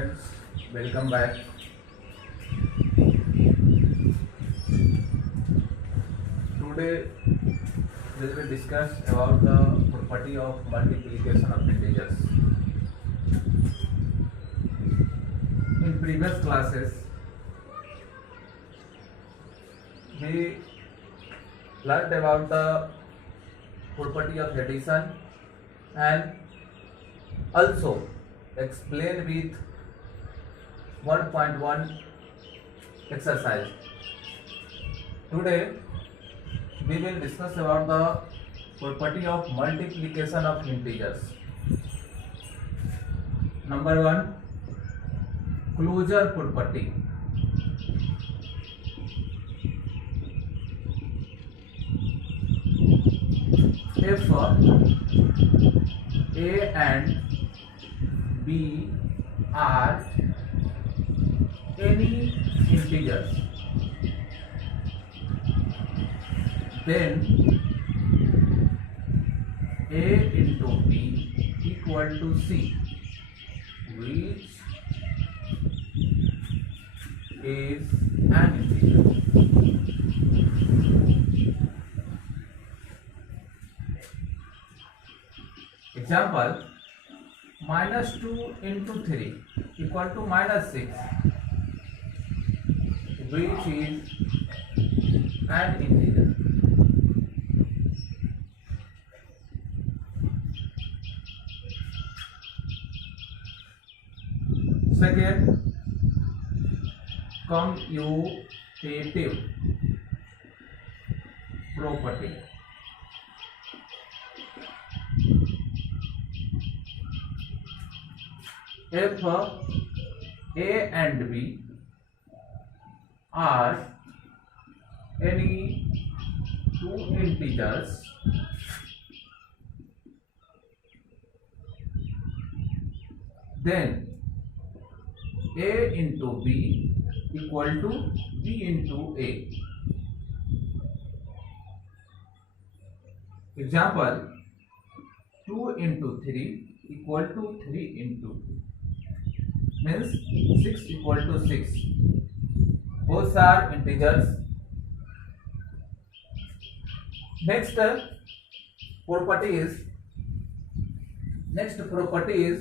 students, welcome back. Today we will discuss about the property of multiplication of integers. In previous classes we learned about the property of addition and also explain with 1.1 exercise. Today we will discuss about the property of multiplication of integers. Number 1, closure property. If A and B are any integers, then A into B equal to C, which is an integer. Example, minus 2 into 3 equal to minus 6, which is an integer. Second, commutative property. If A and B are any two integers, then A into B equal to B into A. Example, 2 into 3 equal to 3 into 2. Means 6 equal to 6. Both are integers. Next property is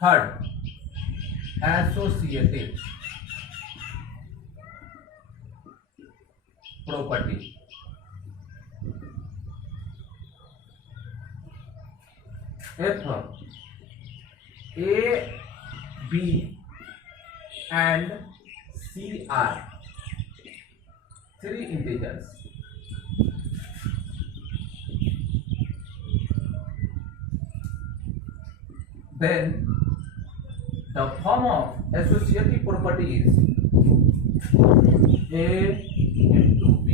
third, associative property. If A, B and C are three integers, then the form of associative property is A into B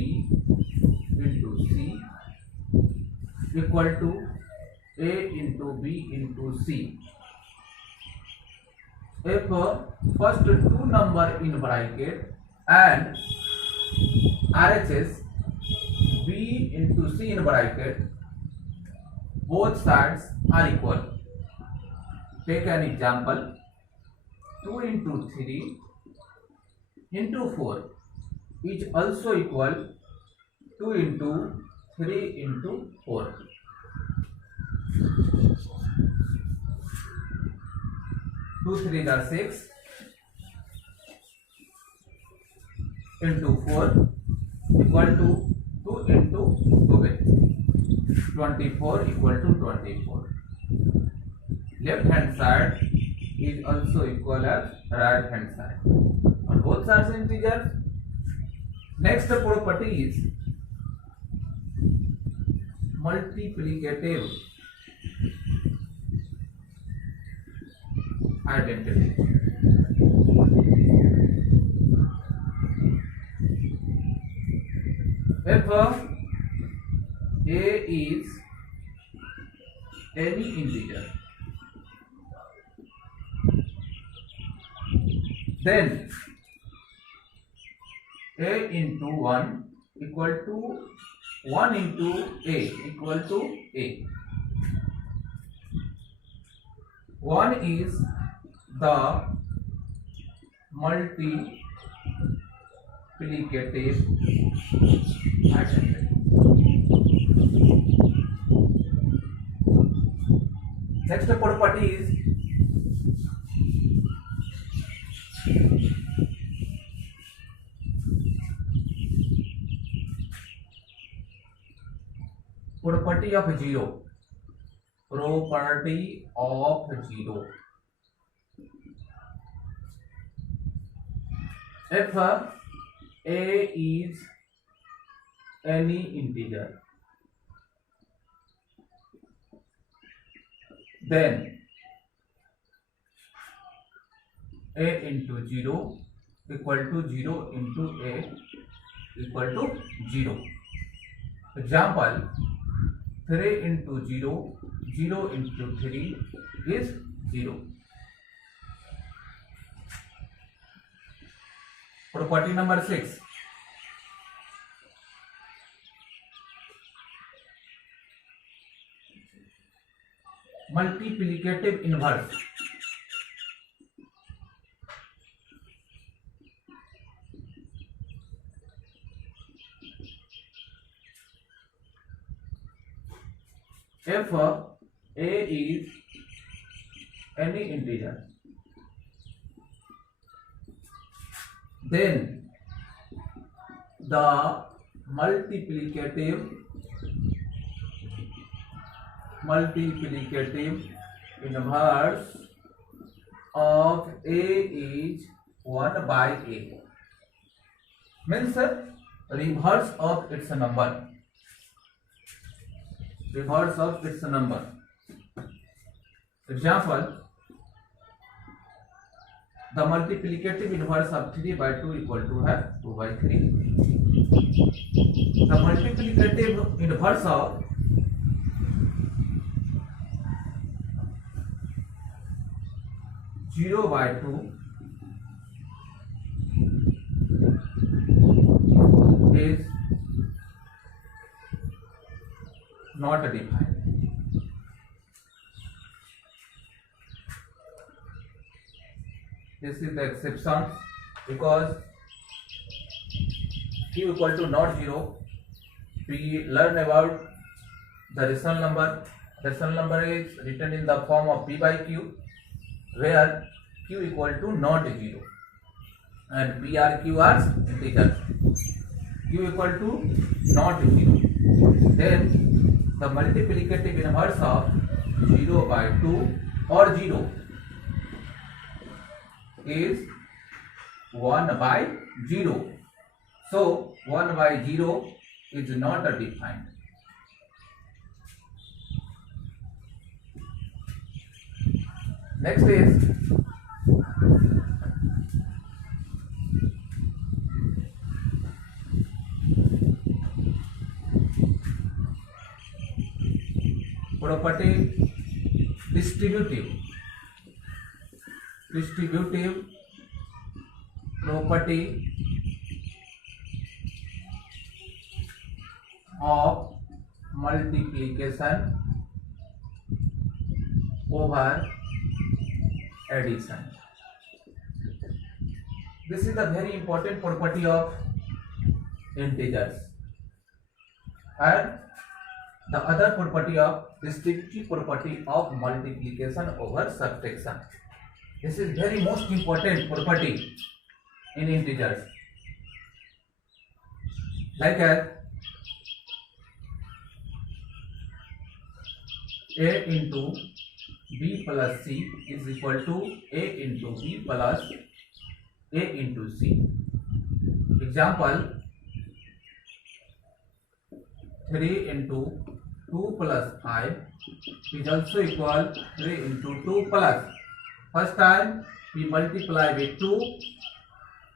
into C equal to A into B into C. If first two number in bracket and RHS B into C in bracket, both sides are equal. Take an example, 2 into 3 into 4 is also equal 2 into 3 into 4. Two 3 are 6 into 4 equal to 2 into 12. 24 equal to 24. Left hand side is also equal as right hand side. On both sides integers. Next property is multiplicative identity. If A is any integer, then A into 1 equal to 1 into A equal to A. One is the multiplicative identity. Next property is property of zero. Property of zero. If a is any integer, then a into 0 equal to 0 into a equal to 0. Example, 3 into 0, 0 into 3 is 0. Property number 6. Multiplicative inverse. If a is any integer, then the multiplicative inverse of a is 1 by a. Means reverse of its number. Reverse of its number. Example, the multiplicative inverse of 3 by 2 equal to 2 by 3. The multiplicative inverse of 0 by 2 is not defined. This is the exception, because q equal to not 0. We learn about the rational number. Rational number is written in the form of p by q, where q equal to not 0 and p are q are integers. Q equal to not 0. Then the multiplicative inverse of 0 by 2 or 0 is 1 by 0. So 1 by 0 is not defined. Next is property distributive property of multiplication over addition. This is a very important property of integers. And the other property of distributive property of multiplication over subtraction. This is very most important property in integers. Like as a into b plus c is equal to a into b plus a into c. Example, 3 into 2 plus 5 is also equal 3 into 2 plus. First time we multiply with 2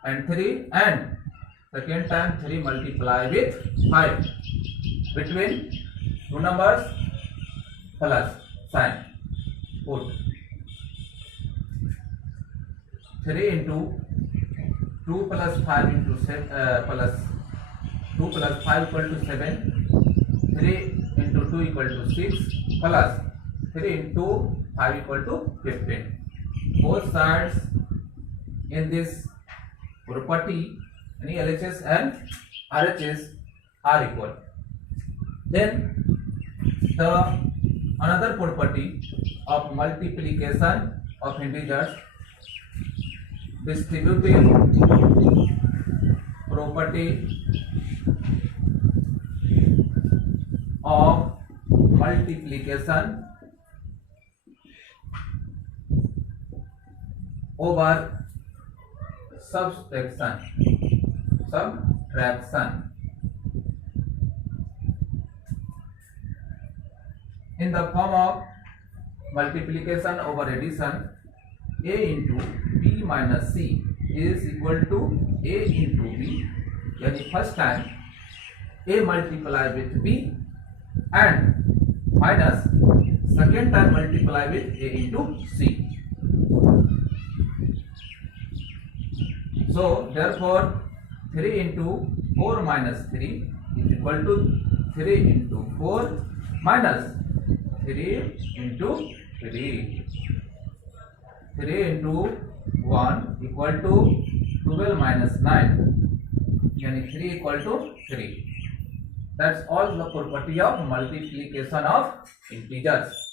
and 3, and second time 3 multiply with 5. Between two numbers plus sign. Put 3 into 2 plus 5 into 7 plus 2 plus 5 equal to 7. 3 into 2 equal to 6 plus 3 into 5 equal to 15. Both sides in this property, any LHS and RHS are equal. Then the another property of multiplication of integers, distributive property of multiplication over subtraction in the form of multiplication over addition. A into B minus C is equal to A into B, यानी first time A multiply with B and minus second time multiply with A into C. So therefore 3 into 4 minus 3 is equal to 3 into 4 minus 3 into 3. 3 into 1 equal to 12 minus 9, यानी 3 equal to 3. That's all the property of multiplication of integers.